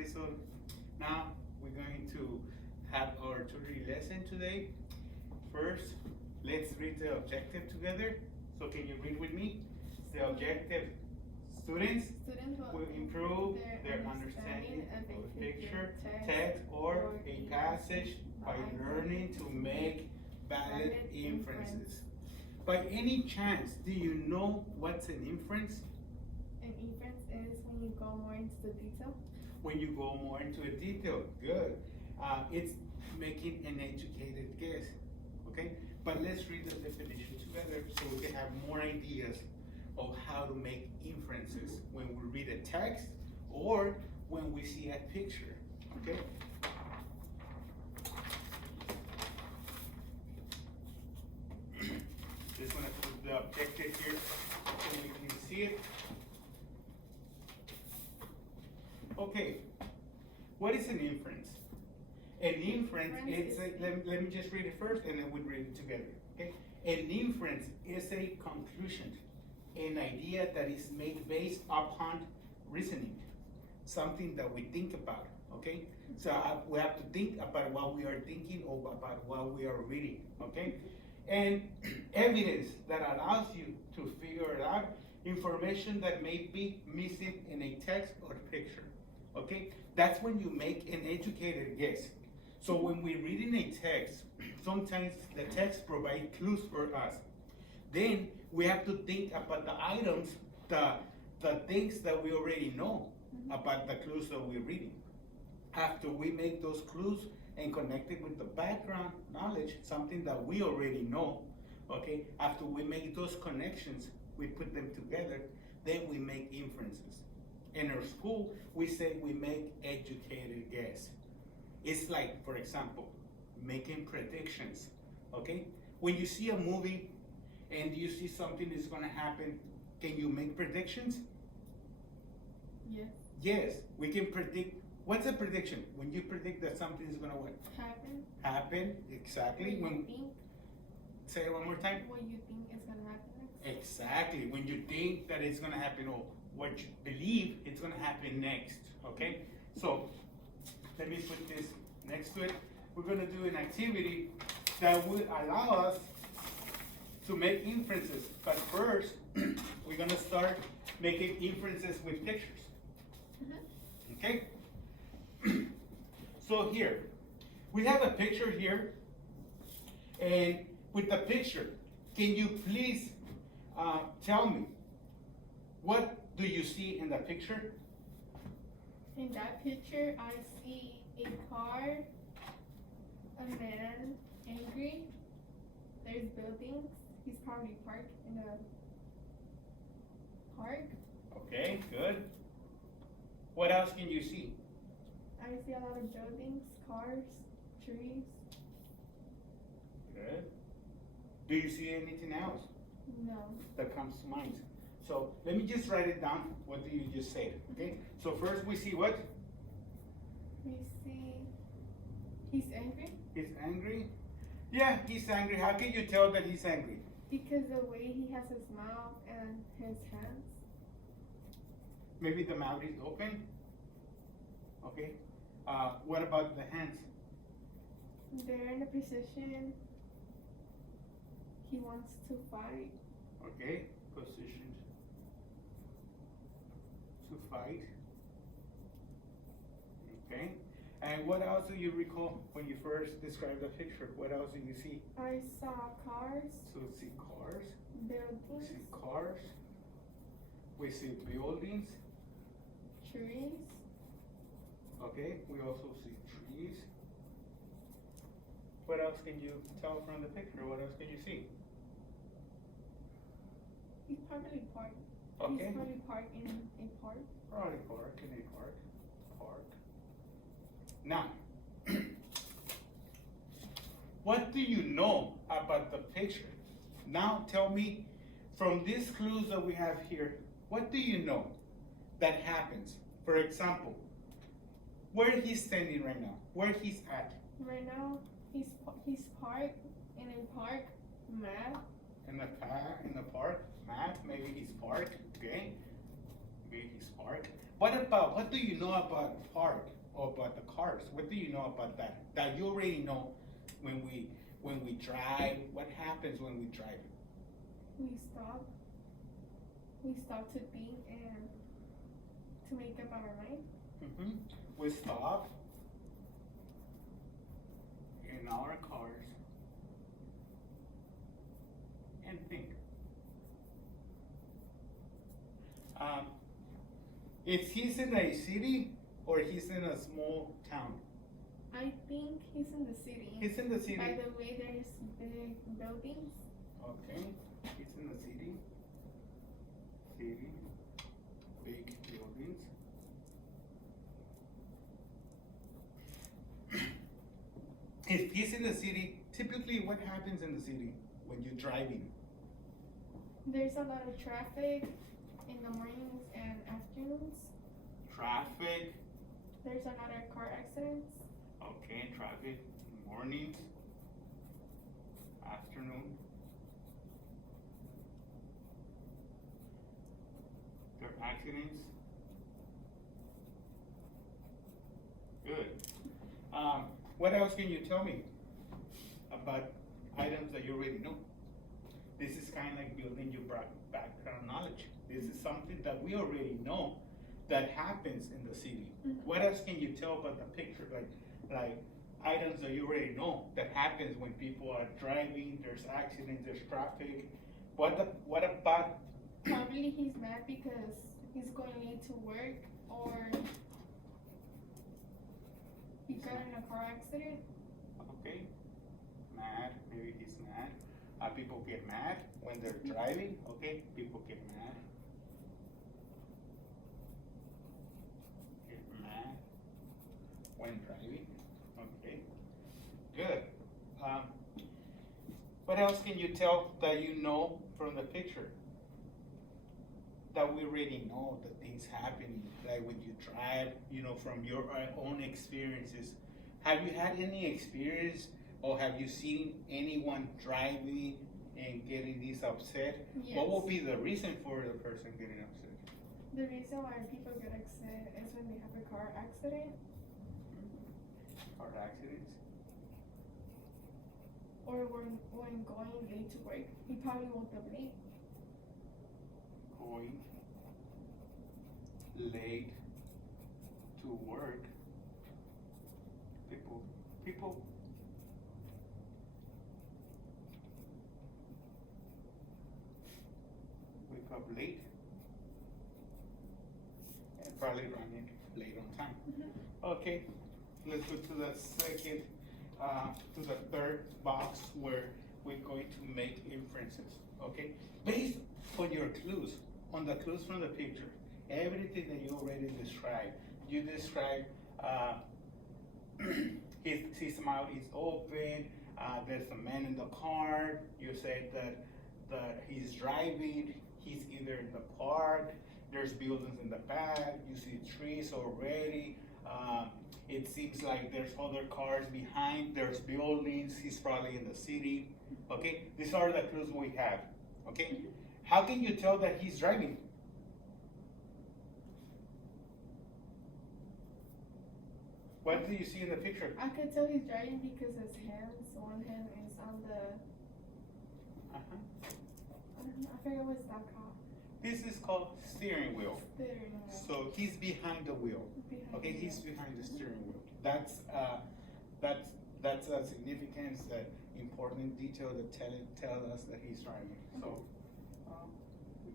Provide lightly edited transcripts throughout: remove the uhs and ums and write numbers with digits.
Marisol. Now we're going to have our tutoring lesson today. First, let's read the objective together. So can you read with me? The objective: students will improve their understanding of a picture, text, or a passage by learning to make valid inferences. By any chance, do you know what's an inference? An inference is when you go more into the detail. When you go more into a detail, good. It's making an educated guess, okay? But let's read the definition together so we can have more ideas of how to make inferences when we read a text or when we see a picture, okay? Just want to put the objective here so you can see it. Okay, what is an inference? An inference is let me just read it first and then we'll read it together, okay? An inference is a conclusion, an idea that is made based upon reasoning, something that we think about, okay? So we have to think about what we are thinking or about what we are reading, okay? And evidence that allows you to figure it out, information that may be missing in a text or picture, okay? That's when you make an educated guess. So when we're reading a text, sometimes the text provides clues for us. Then we have to think about the items, the things that we already know about the clues that we're reading. After we make those clues and connect it with the background knowledge, something that we already know, okay? After we make those connections, we put them together, then we make inferences. In our school, we say we make educated guess. It's like, for example, making predictions, okay? When you see a movie and you see something is gonna happen, can you make predictions? Yes. Yes, we can predict. What's a prediction? When you predict that something is gonna what? Happen, exactly. When you think. Say it one more time. What you think is gonna happen next. Exactly, when you think that it's gonna happen or what you believe it's gonna happen next, okay? So, let me put this next to it. We're gonna do an activity that would allow us to make inferences. But first, we're gonna start making inferences with pictures, okay? So here, we have a picture here, and with the picture, can you please tell me, what do you see in the picture? In that picture, I see a car, a man, angry. There's buildings. He's probably parked in a park. Okay, good. What else can you see? I see a lot of buildings, cars, trees. Good. Do you see anything else No. that comes to mind? So let me just write it down. What do you just say? Okay. So first we see what? We see he's angry. He's angry. Yeah, he's angry. How can you tell that he's angry? Because the way he has his mouth and his hands. Maybe the mouth is open. Okay. What about the hands? They're in a position he wants to fight. Okay. Positioned to fight. Okay. And what else do you recall when you first described the picture? What else do you see? I saw cars, So we see cars. We buildings, see cars. We see buildings. trees. Okay. We also see trees. What else can you tell from the picture? What else can you see? He's probably parked. Okay. He's probably parked in a park. Probably park in a park. Park. Now, what do you know about the picture? Now tell me, from these clues that we have here, what do you know that happens? For example, where he's standing right now, where he's at. Right now, he's parked in a park. Map. In the park, map, maybe he's parked, okay? Maybe he's parked. what do you know about park or about the cars? What do you know about that? That you already know when we drive, what happens when we drive? We stop. We stop to think and to make up our mind. Mm-hmm. We stop in our cars and think. If he's in a city or he's in a small town. I think he's in the city. He's in the city. By the way, there's big buildings. Okay, he's in the city. City, big buildings. If he's in the city, typically what happens in the city when you're driving? There's a lot of traffic in the mornings and afternoons. Traffic. There's a lot of car accidents. Okay, traffic, mornings, afternoon. There are accidents. Good. What else can you tell me about items that you already know? This is kind of like building your background knowledge. This is something that we already know that happens in the city. Mhm. What else can you tell about the picture? Like items that you already know that happens when people are driving, there's accidents, there's traffic. What about Probably he's mad because he's going late to work, or he got in a car accident. okay, mad, maybe he's mad. People get mad when they're driving, okay? People get mad. Get mad when driving, okay? Good. What else can you tell that you know from the picture? That we already know the things happening, like when you drive, from your own experiences. Have you had any experience or have you seen anyone driving and getting this upset? Yes. What will be the reason for the person getting upset? The reason why people get upset is when they have a car accident, Car accidents? or when going late to work. He probably woke up late. Going late to work. People wake up late and probably running late on time. Mhm. Okay, let's go to the second, to the third box where we're going to make inferences, okay? Based on your clues, on the clues from the picture, everything that you already described. You described his mouth is open, there's a man in the car, you said that he's driving, he's either in the park, there's buildings in the back, you see trees already, it seems like there's other cars behind, there's buildings, he's probably in the city, okay? These are the clues we have, okay? How can you tell that he's driving? What do you see in the picture? I could tell he's driving because his hands, one hand is on the, Uh-huh. I don't know, I forget what's that called. This is called steering wheel. Steering wheel. So he's behind the wheel. Behind Okay, the he's wheel. behind the steering wheel. That's a significance, that important detail that tell us that he's driving. So,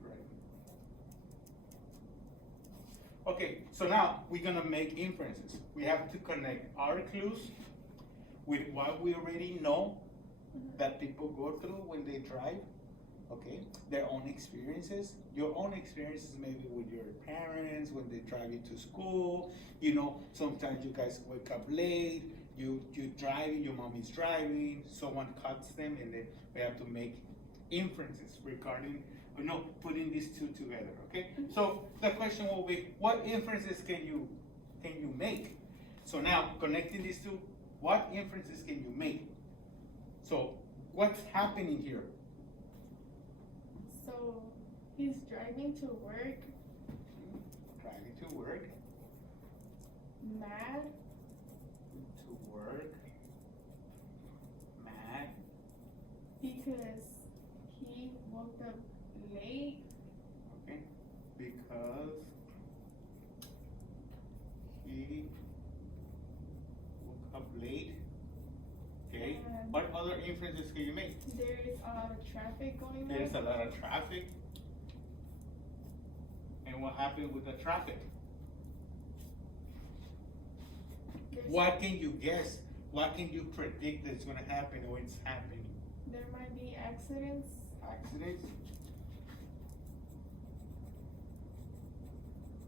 great. Okay, so now we're gonna make inferences. We have to connect our clues with what we already know that people go through when they drive. Okay, their own experiences, your own experiences maybe with your parents when they drive you to school. Sometimes you guys wake up late, you driving, your mom is driving, someone cuts them, and then we have to make inferences regarding, putting these two together, okay? So the question will be, what inferences can you make? So now, connecting these two, what inferences can you make? So what's happening here? So he's driving to work driving to work. Mad To work. Mad. because he woke up late. Okay. Because he woke up late. Okay. And What other inferences can you make? there is a lot of traffic going on. There's a lot of traffic. And what happened with the traffic? There's- What can you guess? What can you predict that's gonna happen or it's happening? There might be accidents. Accidents?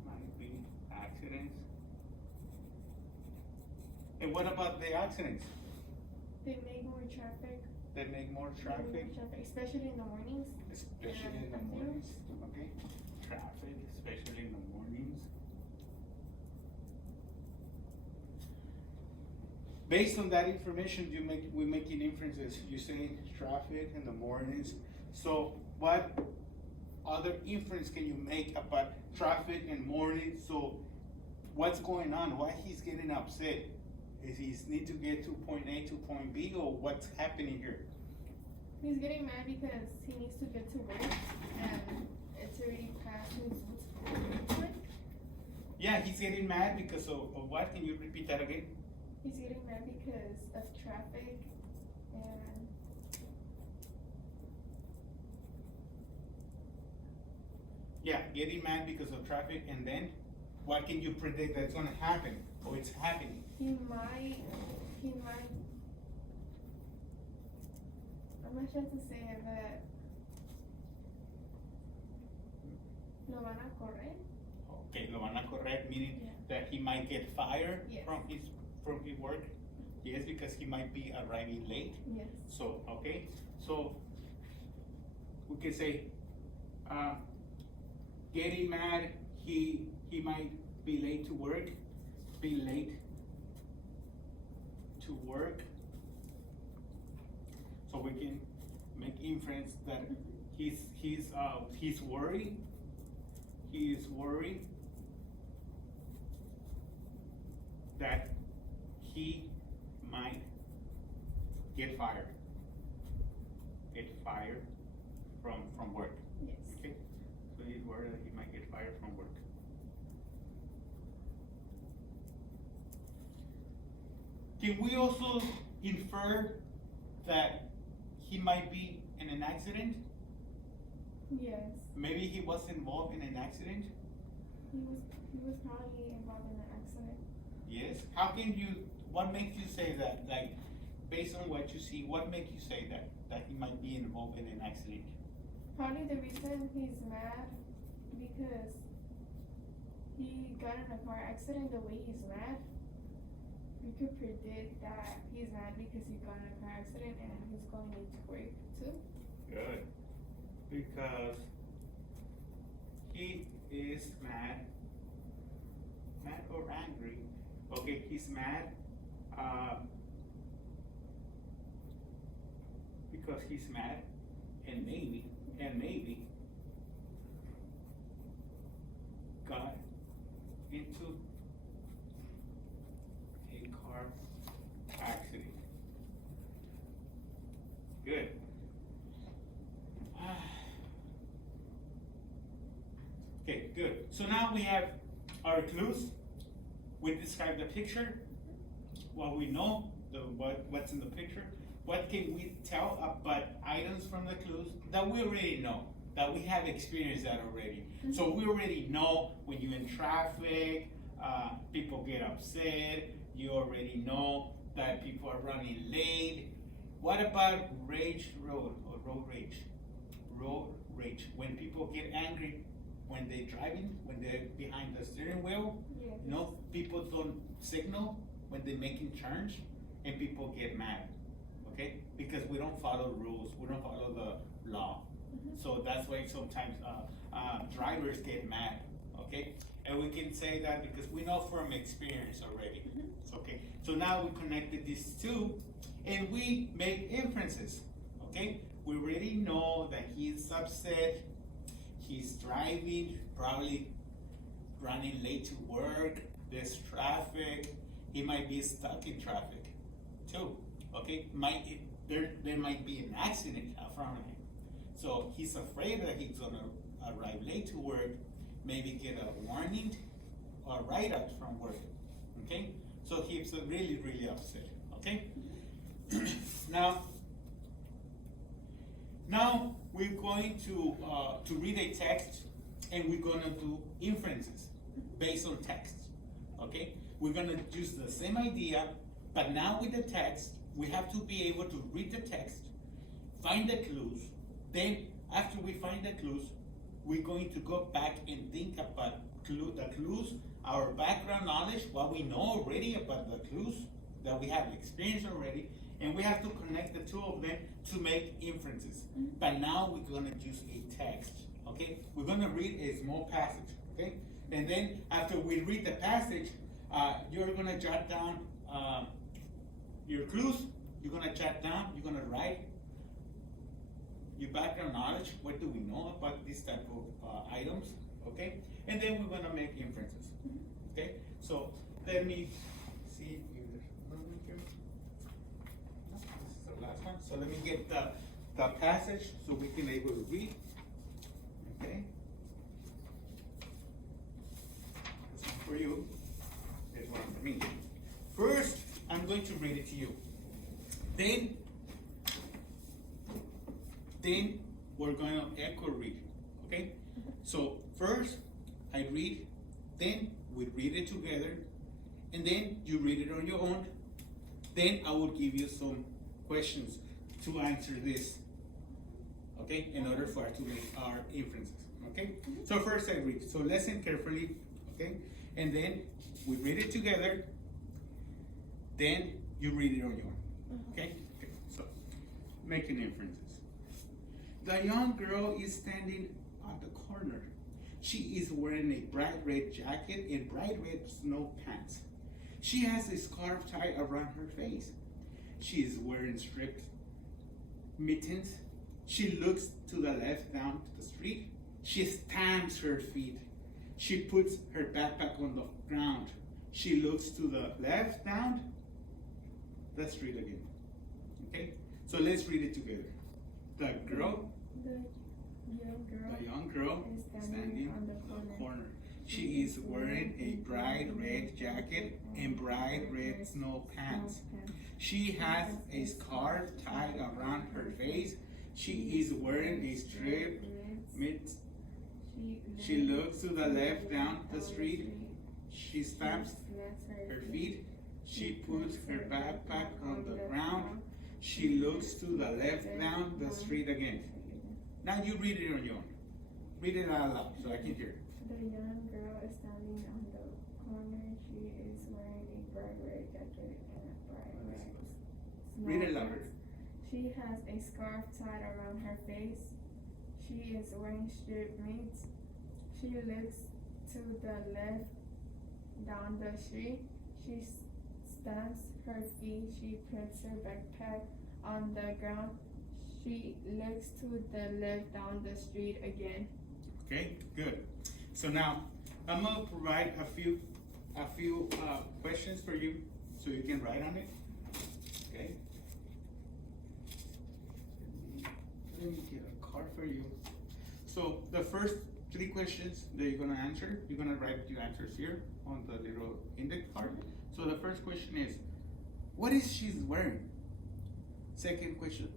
Might be accidents. And what about the accidents? They make more traffic. That make more They make traffic? more traffic, especially in the mornings. Especially in the mornings, okay? Traffic, especially in the mornings. Based on that information, we're making inferences. You're saying traffic in the mornings. So what other inference can you make about traffic in mornings? So what's going on? Why he's getting upset? Is he need to get to point A to point B, or what's happening here? He's getting mad because he needs to get to work and it's already past his time. Yeah, he's getting mad because of what? Can you repeat that again? He's getting mad because of traffic and Yeah, getting mad because of traffic, and then what can you predict that's gonna happen, or it's happening? he might, I'm not sure to say it, but lo van a correr. Okay, lo van a correr, meaning Yeah. that he might get fired Yes. from his work? Yes, because he might be arriving late. Yes. So, okay, so we can say, getting mad, he might be late to work, So we can make inference that he's worried, he is worried that he might get fired from work. Yes. Okay, so he's worried that he might get fired from work. Can we also infer that he might be in an accident? Yes. Maybe he was involved in an accident? He was probably involved in an accident. Yes. How can you, what makes you say that? Like, based on what you see, what makes you say that he might be involved in an accident? Probably the reason he's mad because he got in a car accident. The way he's mad, we could predict that he's mad because he got in a car accident and he's going into work too. Good. Because he is mad or angry. Okay, he's mad, because he's mad, and maybe got into a car accident. Good. Okay, good. So now we have our clues. We describe the picture, what we know, what's in the picture. What can we tell about items from the clues that we already know, that we have experienced that already. So we already know when you're in traffic, people get upset. You already know that people are running late. What about rage road or road rage? Road rage, when people get angry, when they're driving, when they're behind the steering wheel, Yes. you know, people don't signal when they're making turns, and people get mad, okay? Because we don't follow rules, we don't follow the law. So that's why sometimes drivers get mad, okay? And we can say that because we know from experience already. Okay, so now we connected these two, and we make inferences, okay? We already know that he's upset, he's driving, probably running late to work, there's traffic, he might be stuck in traffic too, okay? There might be an accident in front of him. So he's afraid that he's gonna arrive late to work, maybe get a warning or write-up from work, okay? So he's really, really upset, okay? Now we're going to read a text and we're gonna do inferences based on text, okay? We're gonna use the same idea, but now with the text, we have to be able to read the text, find the clues, then after we find the clues, we're going to go back and think about the clues, our background knowledge, what we know already about the clues that we have experienced already, and we have to connect the two of them to make inferences. But now we're gonna use a text, okay? We're gonna read a small passage, okay? And then after we read the passage, you're gonna jot down your clues, you're gonna jot down, you're gonna write your background knowledge, what do we know about this type of items, okay? And then we're gonna make inferences, okay? So let me see if there's another one here. No, this is the last one. So let me get the passage so we can able to read, okay? This one for you, this one for me. First, I'm going to read it to you. Then we're going to echo read, okay? So first I read, then we read it together, and then you read it on your own. Then I will give you some questions to answer this, okay? In order for us to make our inferences, okay? So first I read, so listen carefully, okay? And then we read it together, then you read it on your own, okay? Okay, so making inferences. The young girl is standing at the corner. She is wearing a bright red jacket and bright red snow pants. She has a scarf tied around her face. She is wearing striped mittens. She looks to the left down to the street. She stamps her feet. She puts her backpack on the ground. She looks to the left down the street again. Okay? So let's read it together. The young girl is standing on the corner. She is wearing a bright red jacket and bright red snow pants. She has a scarf tied around her face. She is wearing a striped mitt. She looks to the left down the street. She stamps her feet. She puts her backpack on the ground. She looks to the left down the street again. Now you read it on your own. Read it out loud so I can hear. The young girl is standing on the corner. She is wearing a bright red jacket and a bright red snow Read it pants. louder. She has a scarf tied around her face. She is wearing striped mitts. She looks to the left down the street. She stamps her feet. She puts her backpack on the ground. She looks to the left down the street again. Okay, good. So now I'm gonna provide a few questions for you so you can write on it. Okay. Let me get a card for you. So the first 3 questions that you're gonna answer, you're gonna write your answers here on the little index card. So the first question is, what is she wearing? Second question,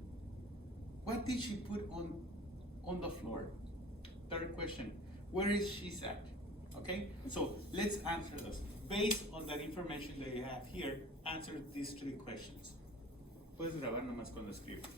what did she put on the floor? Third question, where is she at? Okay, so let's answer this. Based on that information that you have here, answer these 3 questions. Puedes grabar nomás cuando escribes.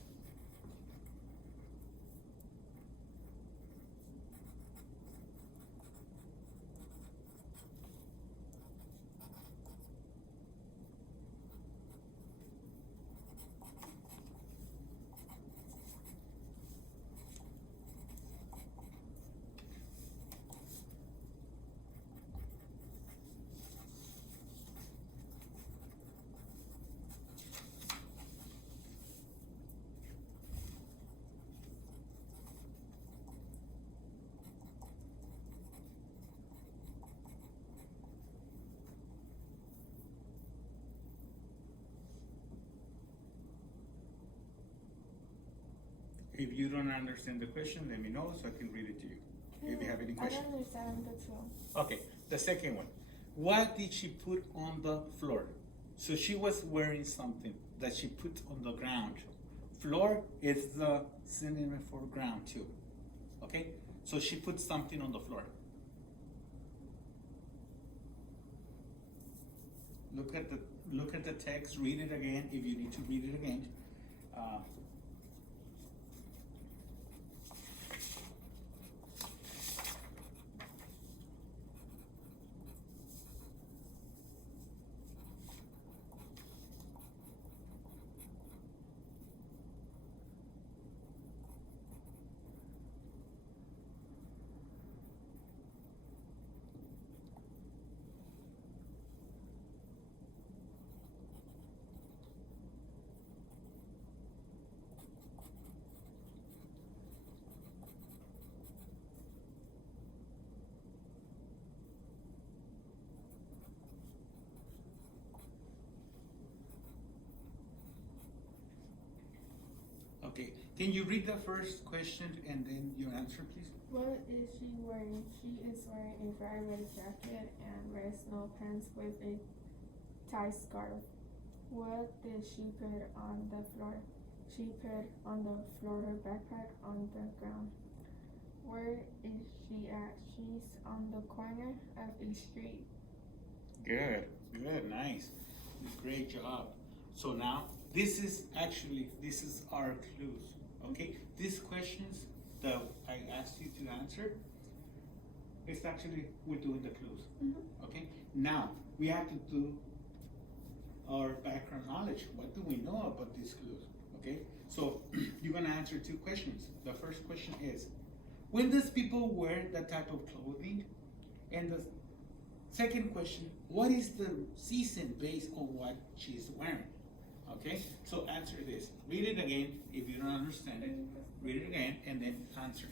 if you don't understand the question, let me know so I can read it to you. If you have any I questions. don't understand the two. Okay, the second one. What did she put on the floor? So she was wearing something that she put on the ground. Floor is the synonym for ground too. Okay? So she put something on the floor. Look at the text, read it again if you need to read it again. Okay, can you read the first question and then your answer, please? What is she wearing? She is wearing a bright red jacket and red snow pants with a tie scarf. What did she put on the floor? She put on the floor her backpack on the ground. Where is she at? She's on the corner of a street. Good, nice. Great job. So now, this is our clues, okay? These questions that I asked you to answer, it's actually, we're doing the clues, okay? Now, we have to do our background knowledge. What do we know about these clues, okay? So, you're gonna answer two questions. The first question is, when does people wear that type of clothing? And the second question, what is the season based on what she's wearing? Okay, so answer this. Read it again if you don't understand it. Read it again and then answer.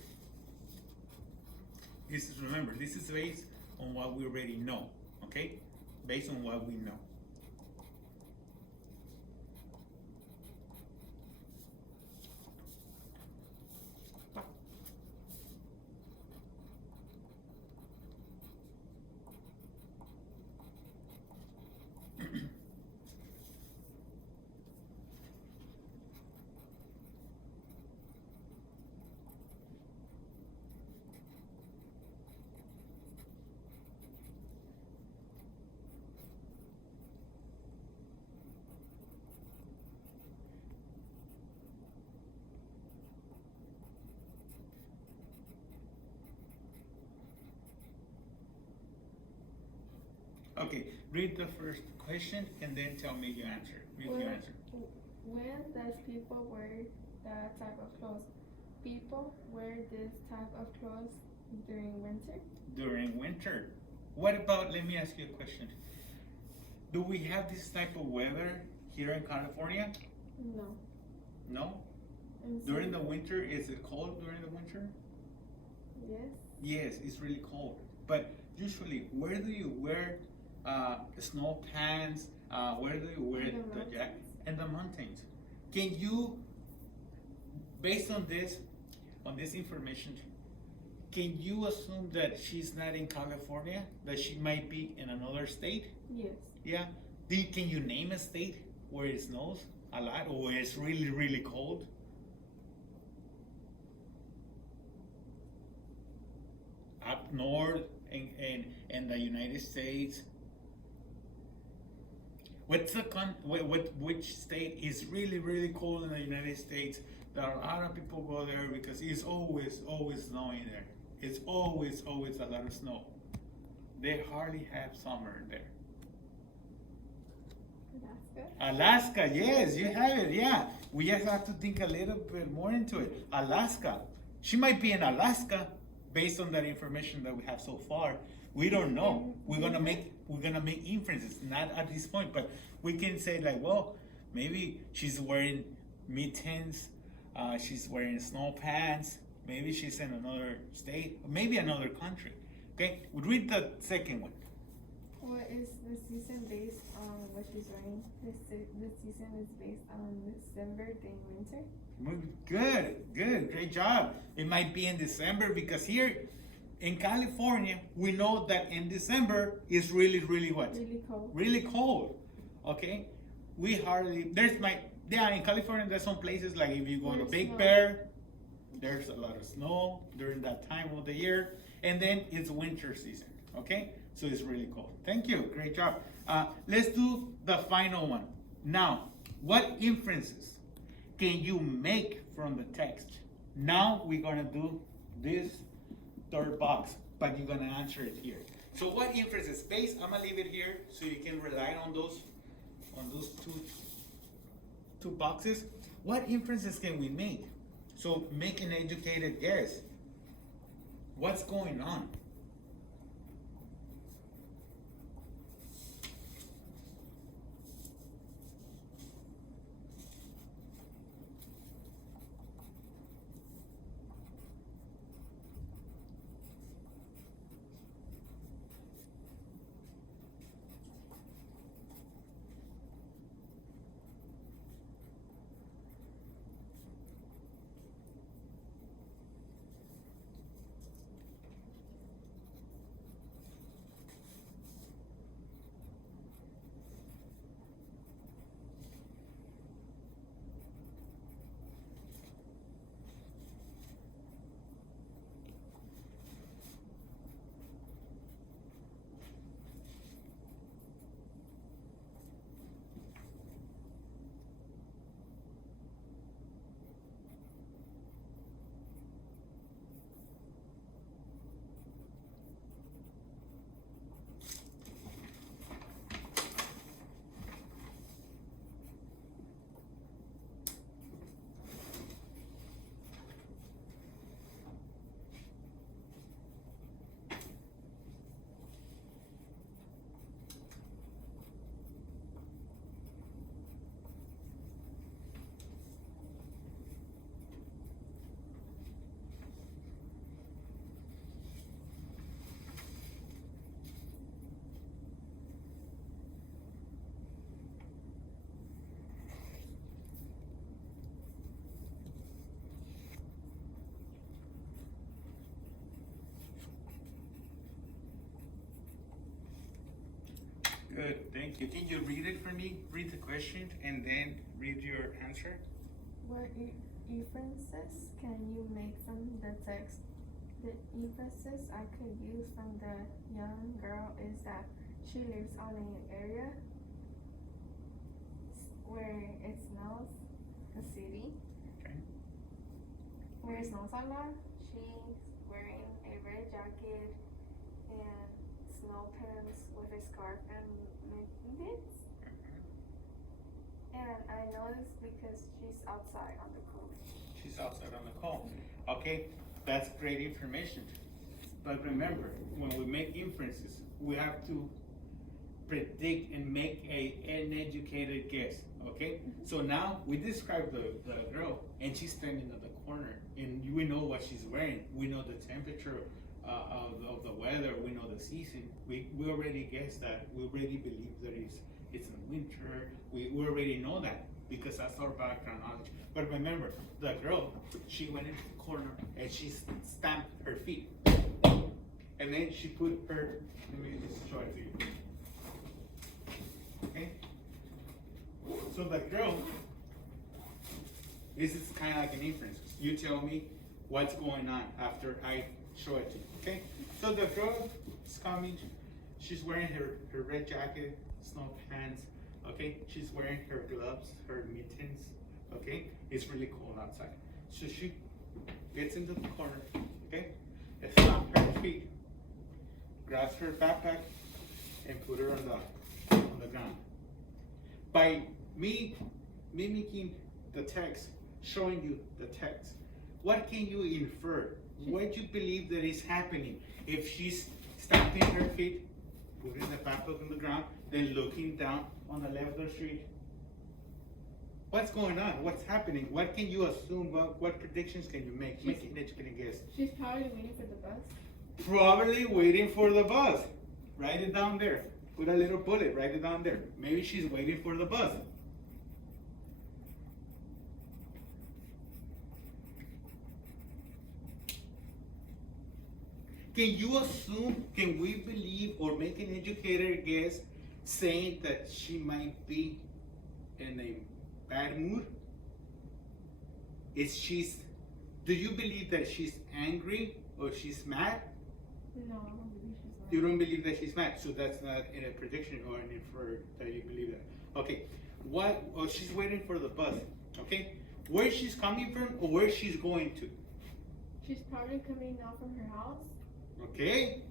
Remember, this is based on what we already know. Okay, based on what we know. Okay, read the first question and then tell me your answer. Read your answer. When does people wear that type of clothes? People wear this type of clothes during winter. During winter. What about, let me ask you a question. Do we have this type of weather here in California? No. No? During the winter, is it cold during the winter? Yes. Yes, it's really cold. But usually, where do you wear snow pants? Where do you wear the jacket? In the mountains. Can you, based on this information, can you assume that she's not in California? That she might be in another state? Yes. Yeah. Can you name a state where it snows a lot or where it's really, really cold? Up north in the United States. Which state is really, really cold in the United States? There are a lot of people go there because it's always snowing there. It's always a lot of snow. They hardly have summer there. Alaska, yes, you have it, yeah. We just have to think a little bit more into it. Alaska. She might be in Alaska based on that information that we have so far. We don't know. We're gonna make inferences, not at this point, but we can say like, well, maybe she's wearing mittens, she's wearing snow pants, maybe she's in another state, maybe another country. Okay, we read the second one. What is the season based on what she's wearing? The season is based on December during winter. Good, great job. It might be in December because here in California, we know that in December is really what? Really cold. Really cold. Okay? In California, there's some places like if you go to There's Big snow. Bear, there's a lot of snow during that time of the year. And then it's winter season. Okay? So it's really cold. Thank you. Great job. Let's do the final one. Now, what inferences can you make from the text? Now we're gonna do this third box, but you're gonna answer it here. So what inferences? Space, I'm gonna leave it here so you can rely on those two boxes. What inferences can we make? So make an educated guess. What's going on? Good, thank you. Can you read it for me? Read the question and then read your answer. What inferences can you make from the text? The inferences I could use from the young girl is that she lives on an area where it snows, a city, Okay. where it snows a lot. She's wearing a red jacket and snow pants with a scarf and mittens. And I know this because she's outside on the cold. She's outside on the call. Okay, that's great information. But remember, when we make inferences, we have to predict and make an educated guess. Okay? So now we describe the girl and she's standing at the corner and we know what she's wearing. We know the temperature of the weather, we know the season. We already guessed that. We already believe that it's in winter. We already know that because that's our background knowledge. But remember, the girl, she went into the corner and she stamped her feet. And then she put her, let me just show it to you. Okay? So the girl, this is kind of like an inference. You tell me what's going on after I show it to you, okay? So the girl is coming, she's wearing her red jacket, snow pants, okay? She's wearing her gloves, her mittens, okay? It's really cold outside. So she gets into the corner, okay? And stomps her feet, grabs her backpack, and put her on the ground. By me mimicking the text, showing you the text, what can you infer? What do you believe that is happening? If she's stamping her feet, putting the backpack on the ground, then looking down on the left of the street. What's going on? What's happening? What can you assume? What predictions can you make? Make an educated guess. She's probably waiting for the bus. Probably waiting for the bus. Write it down there. Put a little bullet, write it down there. Maybe she's waiting for the bus. Can you assume, can we believe or make an educated guess saying that she might be in a bad mood? Do you believe that she's angry or she's mad? No, I don't believe she's mad. You don't believe that she's mad, so that's not in a prediction or an infer that you believe that. Okay, she's waiting for the bus, okay? Where she's coming from or where she's going to? She's probably coming out from her house. Okay,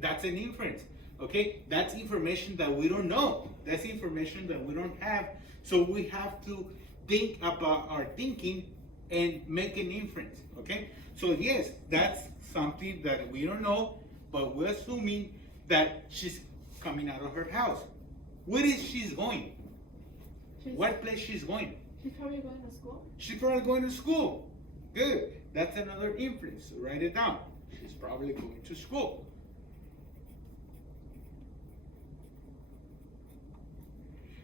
that's an inference. Okay, that's information that we don't know. That's information that we don't have. So we have to think about our thinking and make an inference. Okay, so yes, that's something that we don't know, but we're assuming that she's coming out of her house. Where is she going? What place she's going? She's probably going to school. She's probably going to school. Good. That's another inference. So write it down. She's probably going to school.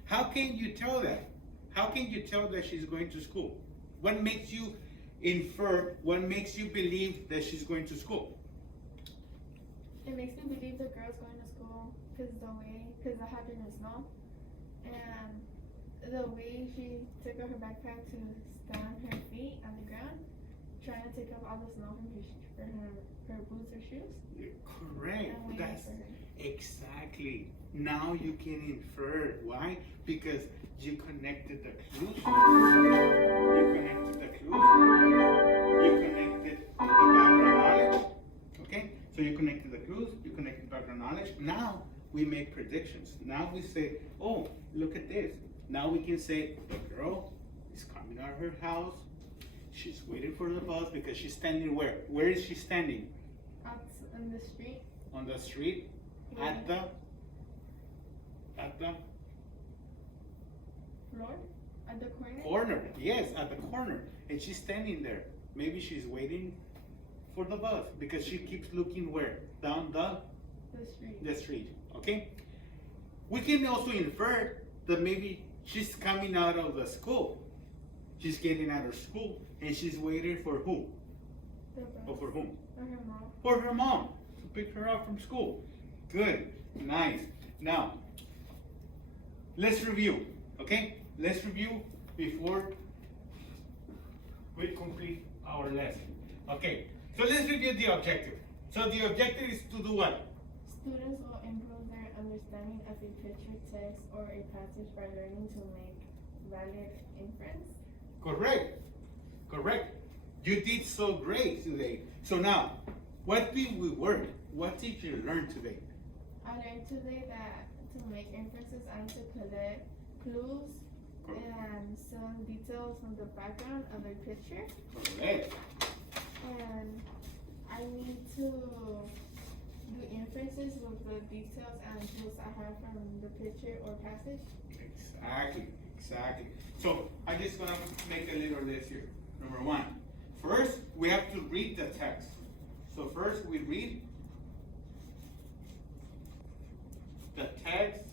How can you tell that? How can you tell that she's going to school? What makes you infer, what makes you believe that she's going to school? It makes me believe the girl's going to school because that happened in snow. And the way she took out her backpack to stand her feet on the ground, trying to take off all the snow from her boots or shoes. You're correct. That's exactly. Now you can infer. Why? Because you connected the clues. You connected the clues. You connected the background knowledge. Okay? So you connected the clues, you connected background knowledge. Now we make predictions. Now we say, oh, look at this. Now we can say the girl is coming out of her house. She's waiting for the bus because she's standing where? Where is she standing? Out on the street. On the street? Yeah. At the floor? At the corner? Corner. Yes, at the corner. And she's standing there. Maybe she's waiting for the bus because she keeps looking where? Down the street. The street. Okay? We can also infer that maybe she's coming out of the school. She's getting out of school and she's waiting for who? The bus. Or for whom? For her mom. For her mom to pick her up from school. Good. Nice. Now, let's review. Okay? Let's review before we complete our lesson. Okay. So let's review the objective. So the objective is to do what? Students will improve their understanding of a picture, text, or a passage by learning to make valid inference. Correct. Correct. You did so great today. So now, what did we work? What did you learn today? I learned today that to make inferences, I need to collect clues and some details from the background of a picture. Correct. And I need to do inferences with the details and clues I have from the picture or passage. Exactly. Exactly. So I'm just gonna make a little list here. Number one. First, we have to read the text. So first we read the text.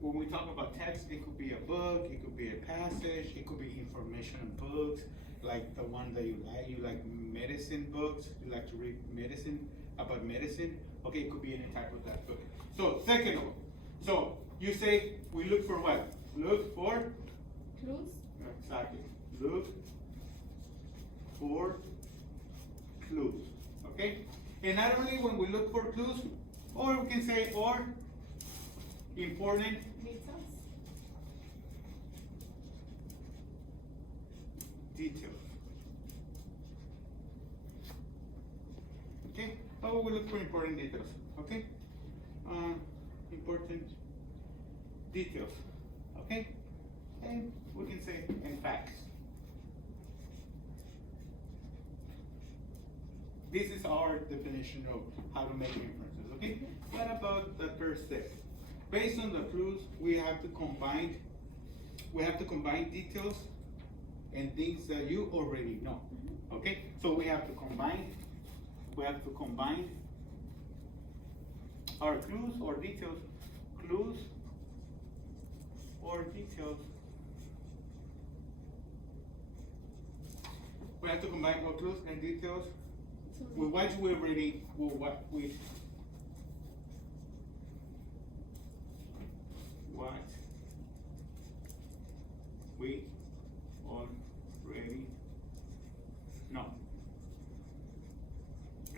When we talk about text, it could be a book, it could be a passage, it could be information books, like the one that you like. You like medicine books, you like to read medicine, about medicine. Okay, it could be any type of that book. So second of all, so you say we look for what? Look for Clues? exactly. Look for clues. Okay? And not only when we look for clues, or we can say or important details. Okay? How we look for important details? Okay? Important details. Okay? And we can say and facts. This is our definition of how to make inferences. Okay? What about the third step? Based on the clues, we have to combine details and things that you already know. Okay? So we have to combine or clues or details. Clues or details. We have to combine all clues and details with what we already, with what we already know.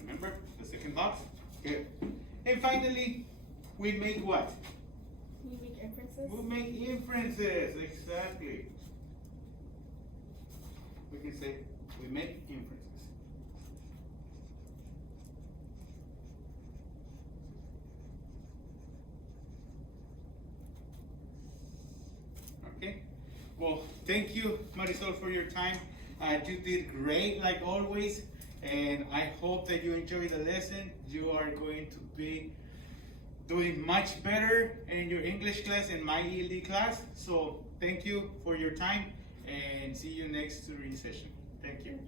Remember the second box? Okay. And finally, we make what? You make inferences? We make inferences, exactly. We can say we make inferences. Okay. Well, thank you, Marisol, for your time. You did great, like always, and I hope that you enjoyed the lesson. You are going to be doing much better in your English class and my ELD class. So thank you for your time, and see you next recession. Thank you.